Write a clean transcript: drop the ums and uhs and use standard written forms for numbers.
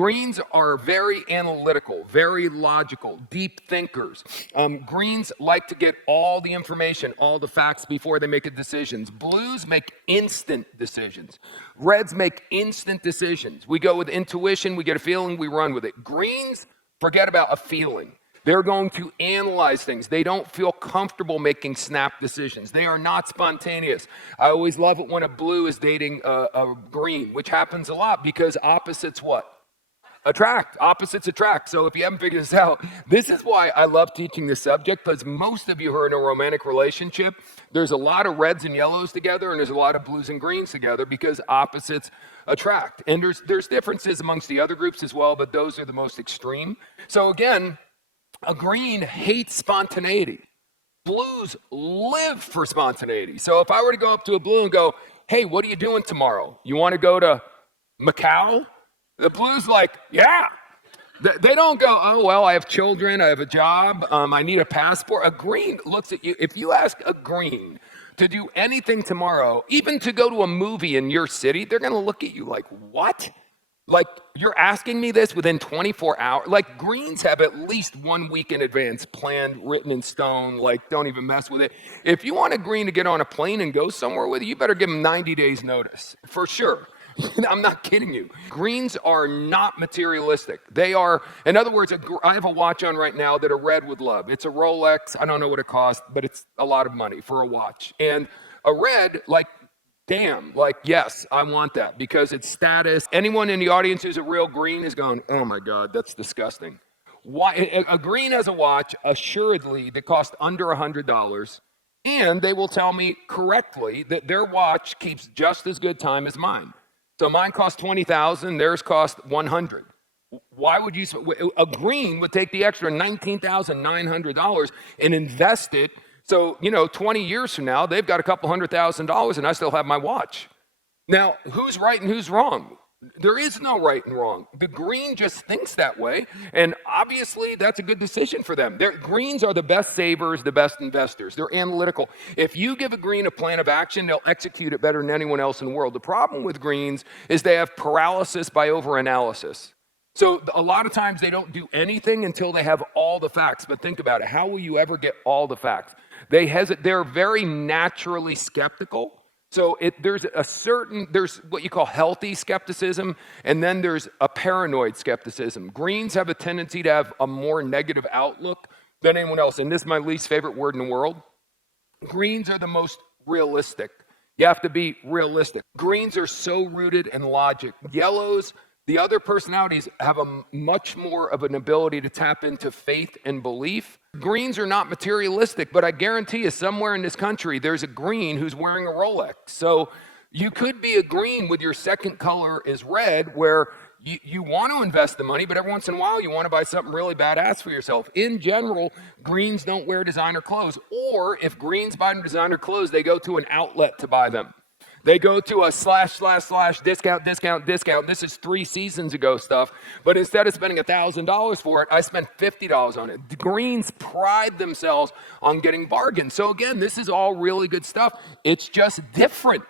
Greens are very analytical, very logical, deep thinkers. Greens like to get all the information, all the facts before they make decisions. Blues make instant decisions. Reds make instant decisions. We go with intuition, we get a feeling, we run with it. Greens, forget about a feeling. They're going to analyze things. They don't feel comfortable making snap decisions. They are not spontaneous. I always love it when a blue is dating a green, which happens a lot because opposites what? Attract. Opposites attract. So if you haven't figured this out, this is why I love teaching this subject, because most of you who are in a romantic relationship, there's a lot of reds and yellows together, and there's a lot of blues and greens together because opposites attract. And there's differences amongst the other groups as well, but those are the most extreme. So again, a green hates spontaneity. Blues live for spontaneity. So if I were to go up to a blue and go, hey, what are you doing tomorrow? You want to go to Macau? The blue's like, yeah. They don't go, oh, well, I have children, I have a job, I need a passport. A green looks at you. If you ask a green to do anything tomorrow, even to go to a movie in your city, they're going to look at you like, what? Like, you're asking me this within 24 hours? Like, greens have at least 1 week in advance planned, written in stone. Like, don't even mess with it. If you want a green to get on a plane and go somewhere with you better give them 90 days notice, for sure. I'm not kidding you. Greens are not materialistic. They are, in other words, I have a watch on right now that a red would love. It's a Rolex. I don't know what it costs, but it's a lot of money for a watch. And a red, like, damn, like, yes, I want that because it's status. Anyone in the audience who's a real green is going, oh my God, that's disgusting. Why? A green has a watch, assuredly, that costs under $100, and they will tell me correctly that their watch keeps just as good time as mine. So mine costs $20,000, theirs costs $100. Why would you? A green would take the extra $19,900 and invest it. So, 20 years from now, they've got a couple $100,000 and I still have my watch. Now, who's right and who's wrong? There is no right and wrong. The green just thinks that way, and obviously that's a good decision for them. Greens are the best savers, the best investors. They're analytical. If you give a green a plan of action, they'll execute it better than anyone else in the world. The problem with greens is they have paralysis by overanalysis. So a lot of times they don't do anything until they have all the facts. But think about it. How will you ever get all the facts? They're very naturally skeptical. So there's what you call healthy skepticism, and then there's a paranoid skepticism. Greens have a tendency to have a more negative outlook than anyone else. And this is my least favorite word in the world. Greens are the most realistic. You have to be realistic. Greens are so rooted in logic. Yellows, the other personalities, have a much more of an ability to tap into faith and belief. Greens are not materialistic, but I guarantee you somewhere in this country, there's a green who's wearing a Rolex. So you could be a green with your second color is red, where you want to invest the money, but every once in a while you want to buy something really badass for yourself. In general, greens don't wear designer clothes. Or if greens buy designer clothes, they go to an outlet to buy them. They go to a / discount. This is 3 seasons ago stuff. But instead of spending $1,000 for it, I spent $50 on it. The greens pride themselves on getting bargains. So again, this is all really good stuff. It's just different.